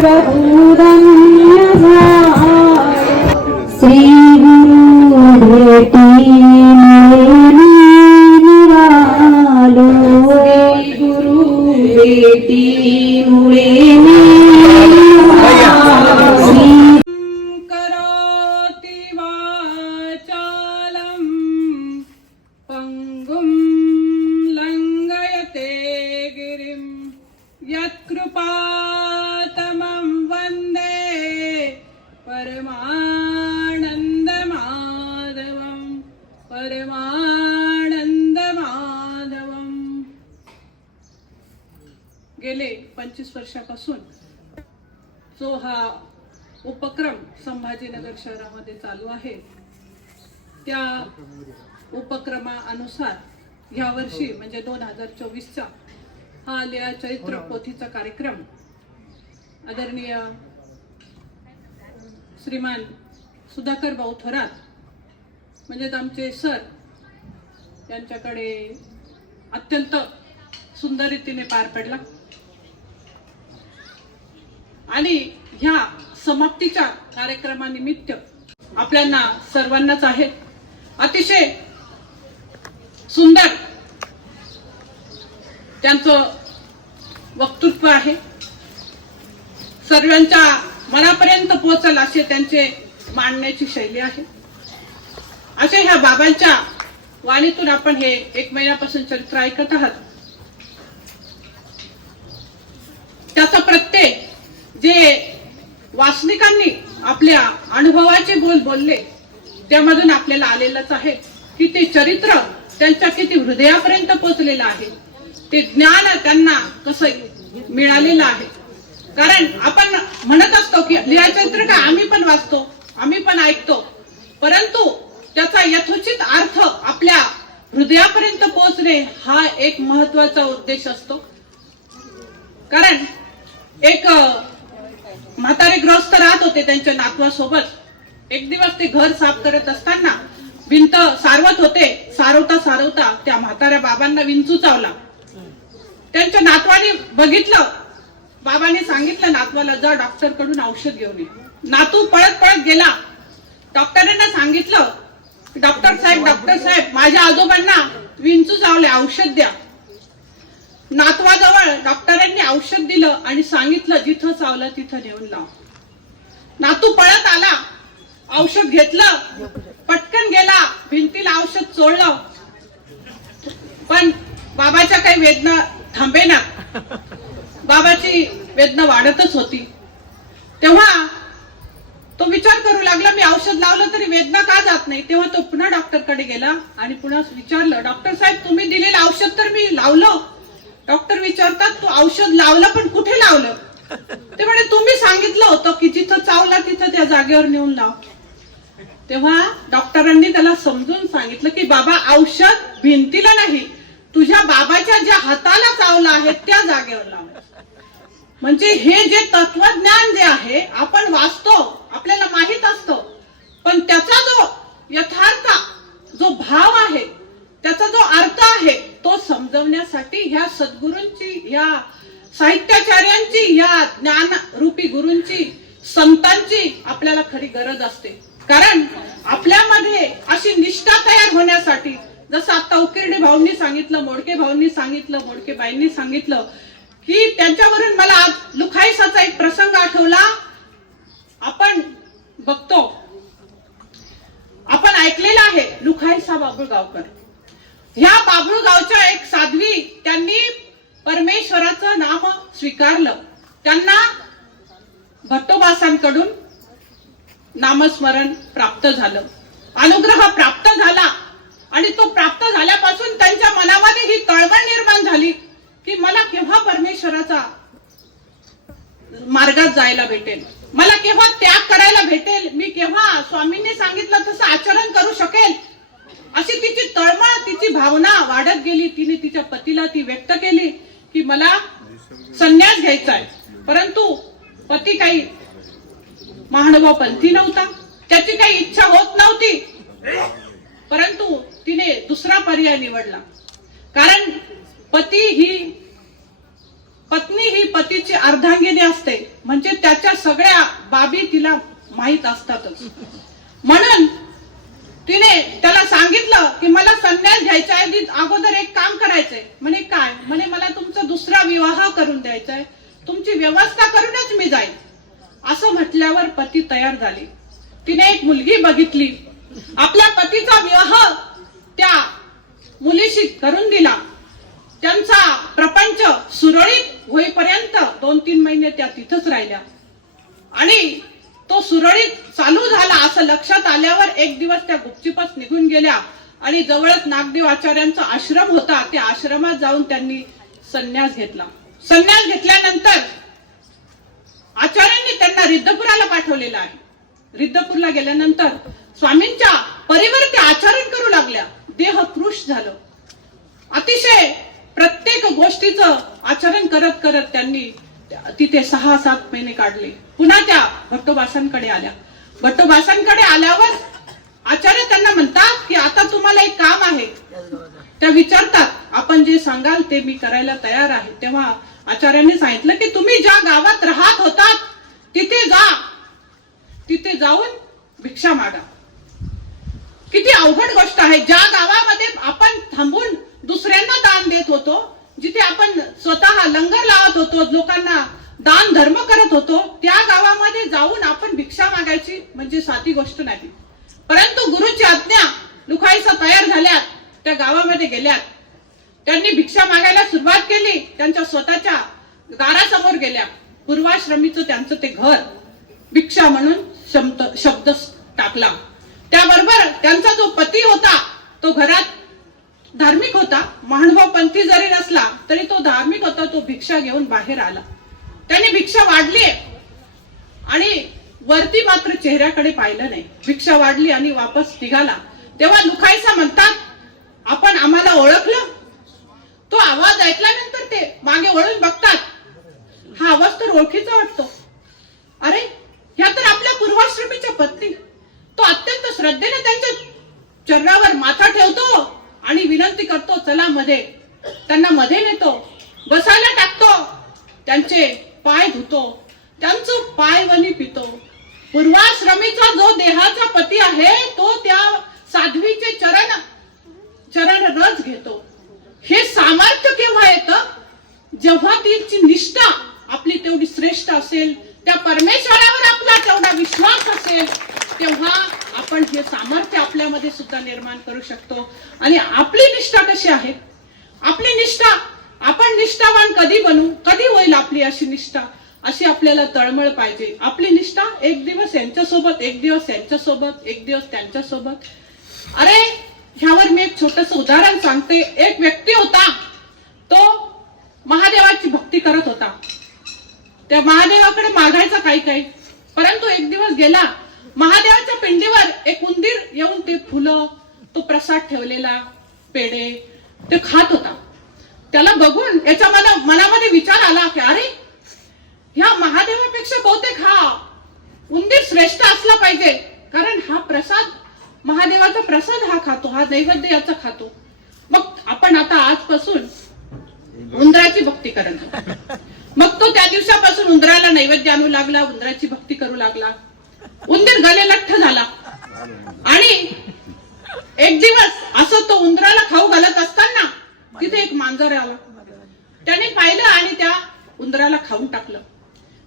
ప్రభుద गेले पंचवीस वर्षापासून. जो हा उपक्रम संभाजीनगर शहरामध्ये चालू आहे त्या उपक्रमानुसार यावर्षी म्हणजे दोन हजार चोवीसचा हा लिया चरित्र पोथीचा कार्यक्रम आदरणीय श्रीमान सुधाकर भाऊ थोरात म्हणजेच आमचे सर यांच्याकडे अत्यंत सुंदर रीतीने पार पडला. आणि ह्या समाप्तीच्या कार्यक्रमानिमित्त आपल्याला सर्वांनाच आहे अतिशय सुंदर त्यांचं वक्तृत्व आहे. सर्वांच्या मनापर्यंत पोहोचल असे त्यांचे मांडण्याची शैली आहे. अशा ह्या बाबांच्या वाणीतून आपण हे एक महिन्यापासून चरित्र ऐकत आहात. त्याचा प्रत्येक जे वासनिकांनी आपल्या अनुभवाचे बोल बोलले त्यामधून आपल्याला आलेलंच आहे की ते चरित्र त्यांच्या किती हृदयापर्यंत पोचलेलं आहे. ते ज्ञान त्यांना कसं मिळालेलं आहे. कारण आपण म्हणत असतो की लिहा चरित्र का आम्ही पण वाचतो आम्ही पण ऐकतो. परंतु त्याचा यथोचित अर्थ आपल्या हृदयापर्यंत पोहोचणे हा एक महत्त्वाचा उद्देश असतो. कारण एक म्हातारे ग्रस्त राहत होते त्यांच्या नातवासोबत. एक दिवस ते घर साफ करत असताना भिंत सारवत होते. सारवता सारवता त्या म्हाताऱ्या बाबांना विंचू चावला. त्यांच्या नातवाने बघितलं. बाबांनी सांगितलं नातवाला जा डॉक्टरकडून औषध घेऊन ये. नातू पळत पळत गेला. डॉक्टरांना सांगितलं डॉक्टर साहेब डॉक्टर साहेब माझ्या आजोबांना विंचू चावले औषध द्या. नातवाजवळ डॉक्टरांनी औषध दिलं आणि सांगितलं जिथं चावलं तिथं नेऊन लाव. नातू पळत आला औषध घेतलं पटकन गेला भिंतीला औषध चोळलं. पण बाबाच्या काही वेदना थांबेना. बाबाची वेदना वाढतच होती. तेव्हा तो विचार करू लागला मी औषध लावलं तरी वेदना का जात नाही? तेव्हा तो पुन्हा डॉक्टरकडे गेला आणि पुन्हा विचारलं डॉक्टर साहेब तुम्ही दिलेलं औषध तर मी लावलं. डॉक्टर विचारतात तू औषध लावलं पण कुठे लावलं? ते म्हणे तुम्ही सांगितलं होतं की जिथं चावला तिथं त्या जागेवर नेऊन लाव. तेव्हा डॉक्टरांनी त्याला समजून सांगितलं की बाबा औषध भिंतीला नाही तुझ्या बाबाच्या ज्या हाताला चावला आहे त्या जागेवर लाव. म्हणजे हे जे तत्वज्ञान जे आहे आपण वाचतो आपल्याला माहीत असतो पण त्याचा जो यथार्थ जो भाव आहे त्याचा जो अर्थ आहे तो समजवण्यासाठी ह्या सद्गुरूंची ह्या साहित्याचार्यांची या ज्ञान रूपी गुरूंची संतांची आपल्याला खरी गरज असते. कारण आपल्यामध्ये अशी निष्ठा तयार होण्यासाठी जसं आता उकिरडे भाऊंनी सांगितलं मोडके भाऊंनी सांगितलं मोडके बाईंनी सांगितलं की त्यांच्यावरून मला आज लुखाईसाचा एक प्रसंग आठवला. आपण बघतो. आपण ऐकलेलं आहे लुखाईसा बाबुळगावकर. ह्या बाबुळगावच्या एक साध्वी त्यांनी परमेश्वराचं नाम स्वीकारलं. त्यांना भट्टोबासांकडून नामस्मरण प्राप्त झालं. अनुग्रह प्राप्त झाला. आणि तो प्राप्त झाल्यापासून त्यांच्या मनामध्ये ही तळमळ निर्माण झाली की मला केव्हा परमेश्वराचा मार्गात जायला भेटेल? मला केव्हा त्याग करायला भेटेल? मी केव्हा स्वामींनी सांगितलं तसं आचरण करू शकेल अशी तिची तळमळ तिची भावना वाढत गेली तिने तिच्या पतीला ती व्यक्त केली की मला संन्यास घ्यायचा आहे परंतु पती काही महानुभाव पंथी नव्हता. त्याची काही इच्छा होत नव्हती. परंतु तिने दुसरा पर्याय निवडला. कारण पती ही पत्नी ही पतीची अर्धांगिनी असते. म्हणजे त्याच्या सगळ्या बाबी तिला माहीत असतातच. म्हणून तिने त्याला सांगितलं की मला संन्यास घ्यायचा आहे अगोदर एक काम करायचंय. म्हणे काय? म्हणे मला तुमचा दुसरा विवाह करून द्यायचा आहे तुमची व्यवस्था करूनच मी जाईन. असं म्हटल्यावर पती तयार झाले. तिने एक मुलगी बघितली. आपल्या पतीचा विवाह त्या मुलीशी करून दिला. त्यांचा प्रपंच सुरळीत होईपर्यंत दोन तीन महिने त्या तिथंच राहिल्या. आणि तो सुरळीत चालू झाला असं लक्षात आल्यावर एक दिवस त्या गुपचिपच निघून गेल्या. आणि जवळच नागदेव आचार्यांचा आश्रम होता. त्या आश्रमात जाऊन त्यांनी संन्यास घेतला. संन्यास घेतल्यानंतर आचार्यांनी त्यांना रिद्धपुराला पाठवलेलं आहे. रिद्धपूरला गेल्यानंतर स्वामींच्या परिवर ते आचरण करू लागल्या. देह कृश झालं. अतिशय प्रत्येक गोष्टीचं आचरण करत करत त्यांनी तिथे सहा सात महिने काढले. पुन्हा त्या भट्टोबासांकडे आल्या. भट्टोबासांकडे आल्यावर आचार्य त्यांना म्हणतात की आता तुम्हाला एक काम आहे. त्या विचारतात आपण जे सांगाल ते मी करायला तयार आहे. तेव्हा आचार्यांनी सांगितलं की तुम्ही ज्या गावात राहत होतात तिथे जा. तिथे जाऊन भिक्षा मागा. किती अवघड गोष्ट आहे. ज्या गावामध्ये आपण थांबून दुसऱ्यांना दान देत होतो जिथे आपण स्वतः लंगर लावत होतो लोकांना दान धर्म करत होतो त्या गावामध्ये जाऊन आपण भिक्षा मागायची म्हणजे साधी गोष्ट नाही. परंतु गुरुची आज्ञा दुखायसा तयार झाल्यात त्या गावामध्ये गेल्यात. त्यांनी भिक्षा मागायला सुरुवात केली त्यांच्या स्वतःच्या दारासमोर गेल्या. पूर्वाश्रमीचं त्यांचं ते घर. भिक्षा म्हणून शब्द शब्द टाकला. त्याबरोबर त्यांचा जो पती होता तो घरात धार्मिक होता. महानुभाव पंथी जरी नसला तरी तो धार्मिक होता तो भिक्षा घेऊन बाहेर आला. त्याने भिक्षा वाढली आणि वरती मात्र चेहऱ्याकडे पाहिलं नाही. भिक्षा वाढली आणि वापस निघाला. तेव्हा लुखायसा म्हणतात आपण आम्हाला ओळखलं. तो आवाज ऐकल्यानंतर ते मागे वळून बघतात. हा आवाज तर ओळखीचा वाटतो. अरे ह्या तर आपल्या पूर्वाश्रमीच्या पत्नी. तो अत्यंत श्रद्धेने त्यांच्या चरणावर माथा ठेवतो आणि विनंती करतो चला मध्ये त्यांना मध्ये नेतो बसायला टाकतो. त्यांचे पाय धुतो त्यांचं पायवणी पितो. पूर्वाश्रमीचा जो देहाचा पती आहे तो त्या साध्वीचे चरण चरण रस घेतो. हे सामर्थ्य केव्हा येतं? जेव्हा तिची निष्ठा आपली तेवढी श्रेष्ठ असेल त्या परमेश्वरावर आपला तेवढा विश्वास असेल तेव्हा आपण हे सामर्थ्य आपल्यामध्ये सुद्धा निर्माण करू शकतो. आणि आपली निष्ठा कशी आहे? आपली निष्ठा आपण निष्ठावान कधी बनू? कधी होईल आपली अशी निष्ठा? अशी आपल्याला तळमळ पाहिजे. आपली निष्ठा एक दिवस यांच्यासोबत एक दिवस यांच्यासोबत एक दिवस त्यांच्यासोबत. अरे ह्यावर मी एक छोटस उदाहरण सांगते. एक व्यक्ती होता. तो महादेवाची भक्ती करत होता. त्या महादेवाकडे मागायचा काही काही. परंतु एक दिवस गेला. महादेवाच्या पिंडीवर एक उंदीर येऊन ते फुलं तो प्रसाद ठेवलेला पेढे ते खात होता. त्याला बघून याच्या मला मनामध्ये विचार आला की अरे ह्या महादेवापेक्षा बहुतेक हा उंदीर श्रेष्ठ असला पाहिजे. कारण हा प्रसाद महादेवाचा प्रसाद हा खातो हा नैवेद्य याचा खातो. मग आपण आता आजपासून उंदराची भक्ती करत मग तो त्या दिवसापासून उंदराला नैवेद्य आणू लागला उंदराची भक्ती करू लागला. उंदीर गले लठ्ठ झाला. आणि एक दिवस असं तो उंदराला खाऊ घालत असतो मांजर आला त्याने पाहिलं आणि त्या उंदराला खाऊन टाकलं.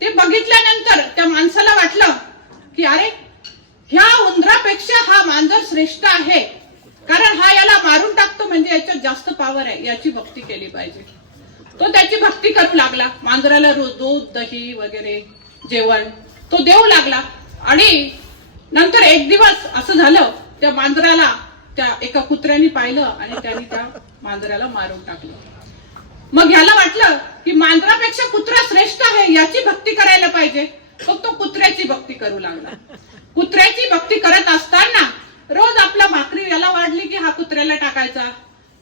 ते बघितल्यानंतर त्या माणसाला वाटलं की अरे ह्या उंदरापेक्षा हा मांजर श्रेष्ठ आहे. कारण हा याला मारून टाकतो म्हणजे याच्यात जास्त पावर आहे. याची भक्ती केली पाहिजे. तो त्याची भक्ती करू लागला. मांजराला रोज दूध दही वगैरे जेवण तो देऊ लागला. आणि नंतर एक दिवस असं झालं त्या मांजराला त्या एका कुत्र्याने पाहिलं आणि त्याने त्या मांजराला मारून टाकलं. मग ह्याला वाटलं की मांजरापेक्षा कुत्रा श्रेष्ठ आहे याची भक्ती करायला पाहिजे. मग तो कुत्र्याची भक्ती करू लागला. कुत्र्याची भक्ती करत असताना रोज आपला भाकरी याला वाढली की हा कुत्र्याला टाकायचा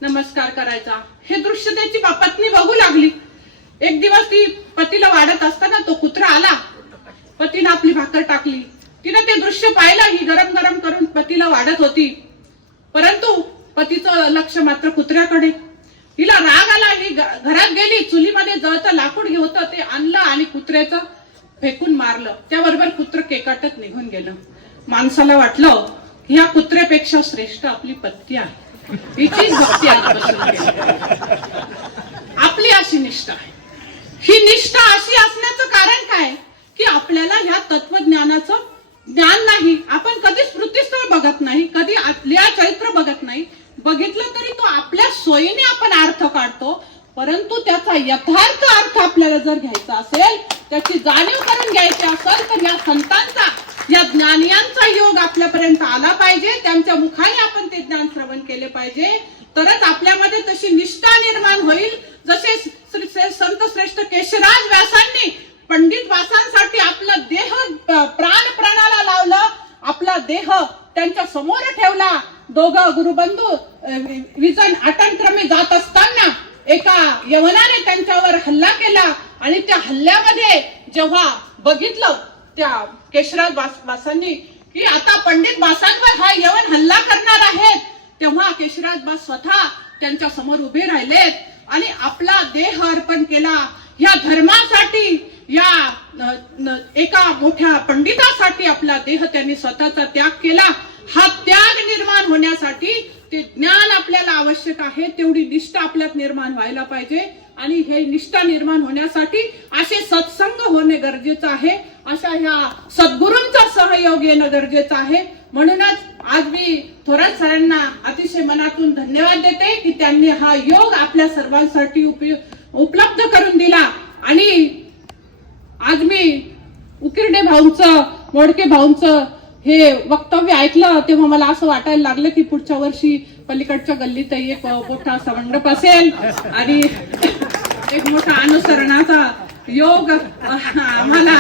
नमस्कार करायचा. हे दृश्य त्याची पत्नी बघू लागली. एक दिवस ती पतीला वाढत असताना तो कुत्रा आला. पतीनं आपली भाकर टाकली. तिनं ते दृश्य पाहिलं. ही गरम गरम करून पतीला वाढत होती. परंतु पतीचं लक्ष मात्र कुत्र्याकडे. हिला राग आला ही घरात गेली चुलीमध्ये जळतं लाकूड घे ते आणलं आणि कुत्र्याचं फेकून मारलं. त्याबरोबर कुत्र केकाटत निघून गेलं. माणसाला वाटलं ह्या या कुत्र्यापेक्षा श्रेष्ठ आपली पत्ती आहे. आपली अशी निष्ठा आहे. ही निष्ठा अशी असण्याचं कारण काय? की आपल्याला ह्या तत्वज्ञानाचं ज्ञान नाही. आपण कधी स्मृतीस्थळ बघत नाही कधी आपल्या चरित्र बघत नाही. बघितलं तरी तो आपल्या सोयीने आपण अर्थ काढतो परंतु त्याचा यथार्थ अर्थ आपल्याला जर घ्यायचा असेल त्याची जाणीव करून घ्यायची असेल तर या संतांचा या ज्ञानियांचा योग आपल्यापर्यंत आला पाहिजे. त्यांच्या मुखाने आपण ते ज्ञान श्रवण केले पाहिजे. तरच आपल्यामध्ये तशी निष्ठा निर्माण होईल. जसे संत श्रेष्ठ केशराज व्यासांनी पंडित वासांसाठी आपला देह प्राण प्राणाला लावलं. आपला देह त्यांच्यासमोर ठेवला. दोघं गुरुबंधू विजन अटनक्रमे जात असताना एका यवनाने त्यांच्यावर हल्ला केला आणि त्या हल्ल्यामध्ये जेव्हा बघितलं त्या केशराज बासांनी की आता पंडित वासांवर हा यवन हल्ला करणार आहेत तेव्हा केशराज बास स्वतः त्यांच्यासमोर उभे राहिलेत आणि आपला देह अर्पण केला. या धर्मासाठी या एका मोठ्या पंडितासाठी आपला देह त्यांनी स्वतःचा त्याग केला हा त्याग निर्माण होण्यासाठी ते ज्ञान आपल्याला आवश्यक आहे तेवढी निष्ठा आपल्यात निर्माण व्हायला पाहिजे आणि हे निष्ठा निर्माण होण्यासाठी असे सत्संग होणे गरजेचं आहे. अशा ह्या सद्गुरूंचा सहयोग येणं गरजेचं आहे. म्हणूनच आज मी थोरात सरांना अतिशय मनातून धन्यवाद देते की त्यांनी हा योग आपल्या सर्वांसाठी उपलब्ध करून दिला. आणि आज मी उकिरडे भाऊंचं मोडके भाऊंचं हे वक्तव्य ऐकलं तेव्हा मला असं वाटायला लागलं की पुढच्या वर्षी पलीकडच्या गल्लीतही एक मोठा असा मंडप असेल आणि एक मोठा अनुसरणाचा योग आम्हाला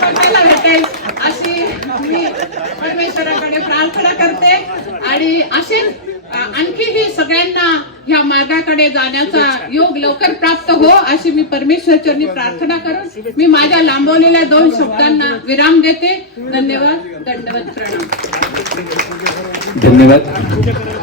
बघायला भेटेल अशी मी परमेश्वराकडे प्रार्थना करते. आणि असे आणखीही सगळ्यांना ह्या मार्गाकडे जाण्याचा योग लवकर प्राप्त हो अशी मी परमेश्वरचरणी प्रार्थना करून मी माझ्या लांबवलेल्या दोन शब्दांना विराम देते. धन्यवाद. दंडवत प्रणाम. धन्यवाद.